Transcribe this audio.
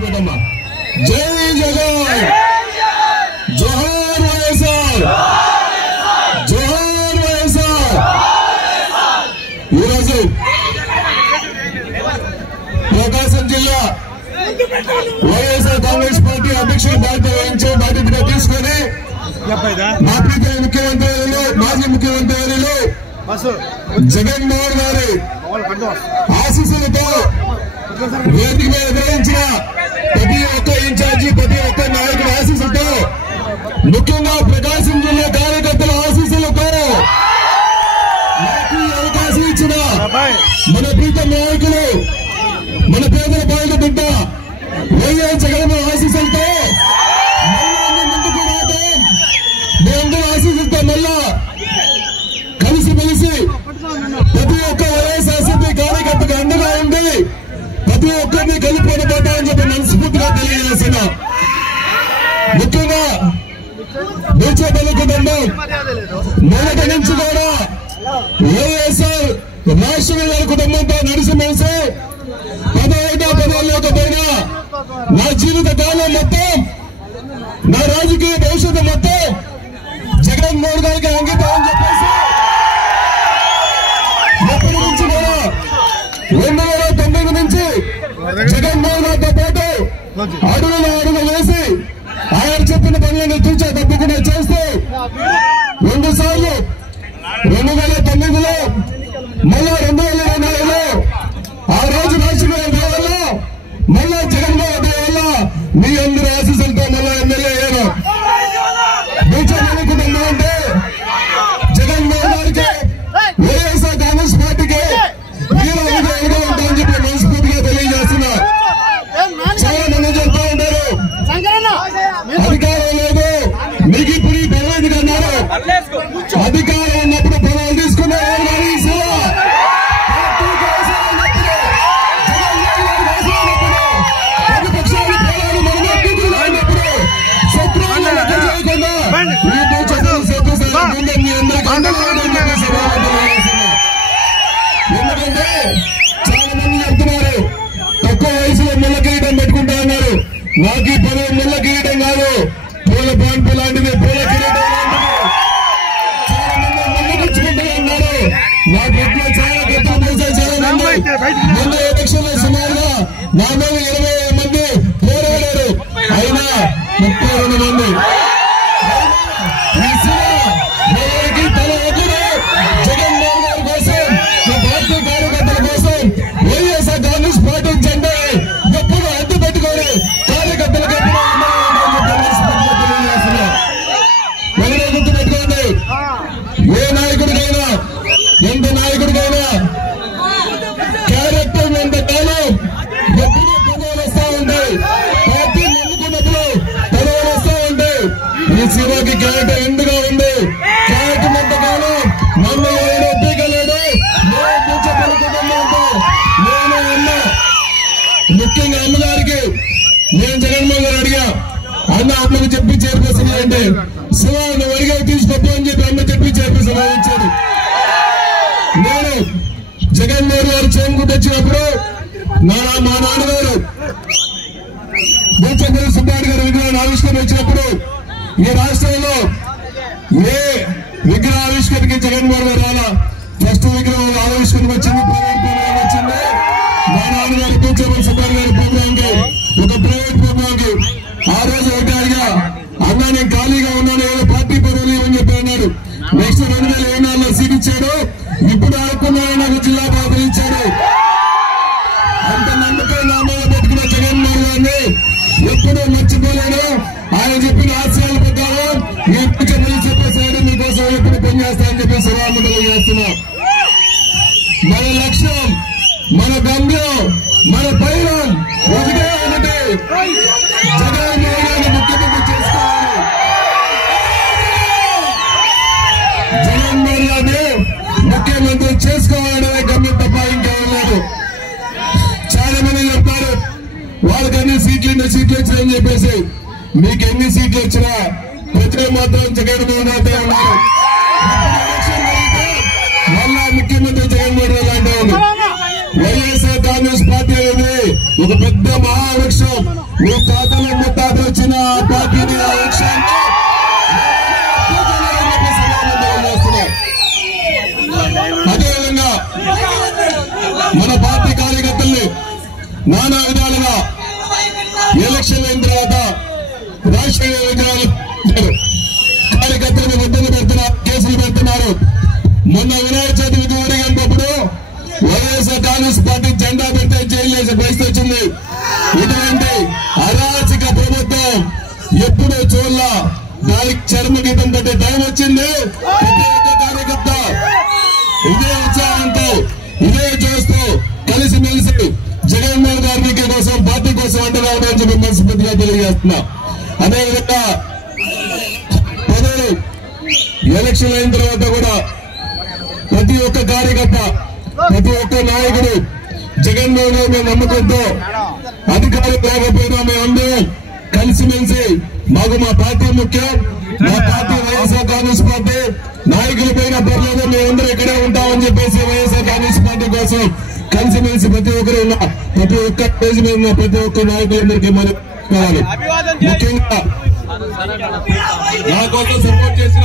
జై జగన్, జోహార్ వైఎస్ఆర్, జోహార్ వైఎస్ఆర్. ఈరోజు ప్రకాశం జిల్లా వైఎస్ఆర్ కాంగ్రెస్ పార్టీ అధ్యక్షుడు బాధ్యత వహించే బాధ్యతగా తీసుకొని మా ప్రీతియ ముఖ్యమంత్రి మాజీ ముఖ్యమంత్రి జగన్మోహన్ గారి ఆశీస్సులతో వేదిక మీద నిర్వహించిన ప్రతి ఒక్క ఇన్ఛార్జి, ప్రతి ఒక్క నాయకుడి ఆశీస్సులతో, ముఖ్యంగా ప్రకాశం జిల్లా కార్యకర్తల ఆశీస్సులతో నాకు అవకాశం ఇచ్చిన మన ప్రీతం నాయకులు, మన పేదల పాలిట బిడ్డ వైఎస్ జగన్మోహన్ ఆశీస్సులతో ముందుకు రావడం, మీ అందరూ ఆశీస్సులతో మళ్ళా కలిసిమెలిసి ప్రతి ఒక్క వైఎస్ఆర్సీపీ కార్యకర్తకు అండగా ఉండి ప్రతి ఒక్కరిని కలిపిపోతామని చెప్పి మనస్ఫూర్తిగా తెలియజేసిన ముఖ్యంగా బీజేపీ కుటుంబం మొదటి నుంచి కూడా వైఎస్ఆర్ రాష్ట్ర గారి కుటుంబంతో నడిచిమెలిసి 11 పైన నా జీవిత కాలం మొత్తం, నా రాజకీయ భవిష్యత్తు మొత్తం జగన్మోహన్ గారికి అంకితం అని చెప్పేసి ఎప్పటి నుంచి కూడా 2009 నుంచి జగన్మోహన్ గారితో పాటు అడుగులు వేసి ఆయన చెప్పిన పనులను తూచా తప్పకుండా చేస్తూ 2 సార్లు 2009లో మళ్ళా 2024లో ఆ రోజు రాజశేఖర వల్ల మళ్ళా జగన్మోహన్ వల్ల మీ అందరూ ఆశీస్సులతో మళ్ళా ఎమ్మెల్యే అయ్యారు. బీజేపీ కుటుంబం అంటే జగన్మోహన్ గారికి వైఎస్ఆర్ కాంగ్రెస్ పార్టీకి మీరు అనుకూలంగా ఉంటారని చెప్పి మనస్ఫూర్తిగా తెలియజేస్తున్నా. చాలా మంది చెప్తా ఉంటారు అధికారం లేదు, మీకు ఇప్పుడు ఈ పర్వాలేదు అన్నారు. అధికారం ఉన్నప్పుడు పొలాలు తీసుకున్నారు కానీ ప్రతిపక్షాలు పొలాలు మన ఉన్నప్పుడు శత్రువులు చేయకుండా ఎందుకంటే చాలా మంది చెప్తున్నారు తక్కువ వయసులో ముళ్ళ కిరీటం పెట్టుకుంటా అన్నారు. నాకు ఈ పదవి ముళ్ళ కిరీటం కాదు, పూల పాన్పు లాంటిది, పూల కిరీటం లాంటిది. చాలా మంది ముళ్ళు గుచ్చుకుంటూ ఉన్నారు. నాకు ఇంట్లో చాలా గొప్పలు తెలిసాయి. చాలా మంది ముందు ఎలక్షన్లో సుమారుగా నా మీద 20 మంది పోరాడారు, అయినా 32 మంది. జగన్మోహన్ గారి కోసం, పార్టీ కార్యకర్తల కోసం వైఎస్ఆర్ కాంగ్రెస్ పార్టీ జెండా ఎప్పుడు అడ్డు పెట్టుకోని కార్యకర్తలకు ఎప్పుడు ఎవరో గుర్తు పెట్టుకోండి. ఏ నాయకుడికైనా, ఎంత నాయకుడికైనా క్యారెక్టర్ ఉన్నంత కాలం ఎప్పుడూ పదవులు వస్తా ఉంటాయి. పార్టీ నమ్ముకున్నప్పుడు పదవులు వస్తా ఉంటాయి. ఈ శివకి క్యారెక్టర్ ఎందుగా ఉంది, క్యారెక్టర్ ఉన్నంత కాలం నన్ను ఎవరు ఒప్పికలేడు. నేను అన్నా, ముఖ్యంగా అమ్మగారికి నేను జగన్మోహన్ గారు అడిగా, అన్న అమ్మకు చెప్పి చేర్పిస్తున్నా అంటే శివ నువ్వు అడిగా తీసుకొప్పు అని చెప్పి అమ్మ చెప్పి చేర్పిస్తున్నా ఇచ్చాడు. నేను జగన్మోహన్ గారు చేనుకుంటూ వచ్చినప్పుడు మా నాన్నగారు బూచంద్ర సుబ్బారెడ్డి గారు విగ్రహాన్ని ఆవిష్కరణ వచ్చినప్పుడు ఈ రాష్ట్రంలో ఏ విగ్రహావిష్కరణకి జగన్మోహన్ గారు రాలా. ఫస్ట్ విగ్రహం ఆవిష్కరణకు వచ్చింది, ప్రైవేట్ ప్రోగ్రాం వచ్చింది. మా నాన్నగారు బూచంద్ర సుబ్బారెడ్డి గారి ప్రోగ్రాం కి, ఒక ప్రైవేట్ ప్రోగ్రాం కి ఆ రోజు ఒకటి అడిగా, అన్నా నేను ఖాళీగా ఉన్నాను, ఏదో పార్టీ పదవులు అని చెప్పి అన్నాడు. నెక్స్ట్ 2024లో సీట్ ఇచ్చాడు. ఇప్పుడు అనుకున్నాను నాకు జిల్లా బాధలు ఇచ్చాడు. అంత నమ్మకం నా మీద పెట్టుకున్న జగన్మోహన్ గారిని ఎప్పుడూ మర్చిపోలేను. ఆయన చెప్పిన ఆశయాల ప్రకారం చెప్పేసాడు, మీకోసం ఎప్పుడు పనిచేస్తానని చెప్పి శివాములు చేస్తున్నా. మన లక్ష్యం, మన గమ్యం, మన పైరం ఒకటే ఒకటి, జగన్మోహన్ గారిని ముఖ్యమంత్రి చేసుకోవాలి. జగన్మోహన్ గారిని ముఖ్యమంత్రి చేసుకోవాలనే గమ్యం తప్ప ఇంకెవరు. చాలా మంది చెప్తారు వాళ్ళకి అన్ని సీట్లు వచ్చినాయని చెప్పేసి. మీకు ఎన్ని సీట్లు వచ్చినా ప్రజలు మాత్రం జగన్మోహన్ గారితో ఉన్నారు. మళ్ళా ముఖ్యమంత్రి జగన్మోహన్ గారు అంటే వైఎస్ఆర్ కాంగ్రెస్ పార్టీ అనేది ఒక పెద్ద మహావృక్షం. మీ తాతలు ముత్తాతలు వచ్చిన పార్టీని లక్ష్యాన్ని అదేవిధంగా మన పార్టీ కార్యకర్తల్ని నానా విధాలుగా ఎలక్షన్ అయిన తర్వాత రాష్ట్రీయ విగ్రహాలు కార్యకర్తలను ఇబ్బంది పెడుతున్నారు, కేసులు పెడుతున్నారు. మొన్న వినాయక చవితి ఊరేగింపుడు వైఎస్ఆర్ కాంగ్రెస్ పార్టీ జెండా పెడితే జైలు వేసే పరిస్థితి వచ్చింది. ఇటువంటి అరాచక ప్రభుత్వం ఎప్పుడూ చూడలా. దానికి చర్మగీతం పెట్టే టైం వచ్చింది. ప్రతి ఒక్క కార్యకర్త ఇదే ఉత్సాహంతో ఇదే చూస్తూ కలిసిమెలిసి జగన్మోహన్ గారి కోసం పార్టీ కోసం అండగా ఉండాలని చెప్పి మనస్ఫూర్తిగా తెలియజేస్తున్నా. అదేవిధంగా ఎలక్షన్ అయిన తర్వాత కూడా ప్రతి ఒక్క కార్యకర్త ప్రతి ఒక్క నాయకుడు జగన్మోహన్ గారి మీద నమ్మకంతో అధికారం లేకపోయినా మేమందరం కలిసిమెలిసి మాకు మా పార్టీ ముఖ్యం, మా పార్టీ వైఎస్ఆర్ కాంగ్రెస్ పార్టీ నాయకుల పైన పర్లేదు మేమందరం ఇక్కడే ఉంటామని చెప్పేసి వైఎస్ఆర్ కాంగ్రెస్ పార్టీ కోసం కలిసిమెలిసి ప్రతి ఒక్కరు ఉన్న ప్రతి ఒక్క స్టేజ్ మీద ఉన్న ప్రతి ఒక్క నాయకులందరికీ మనం ముఖ్యంగా నా కోసం సపోర్ట్ చేసిన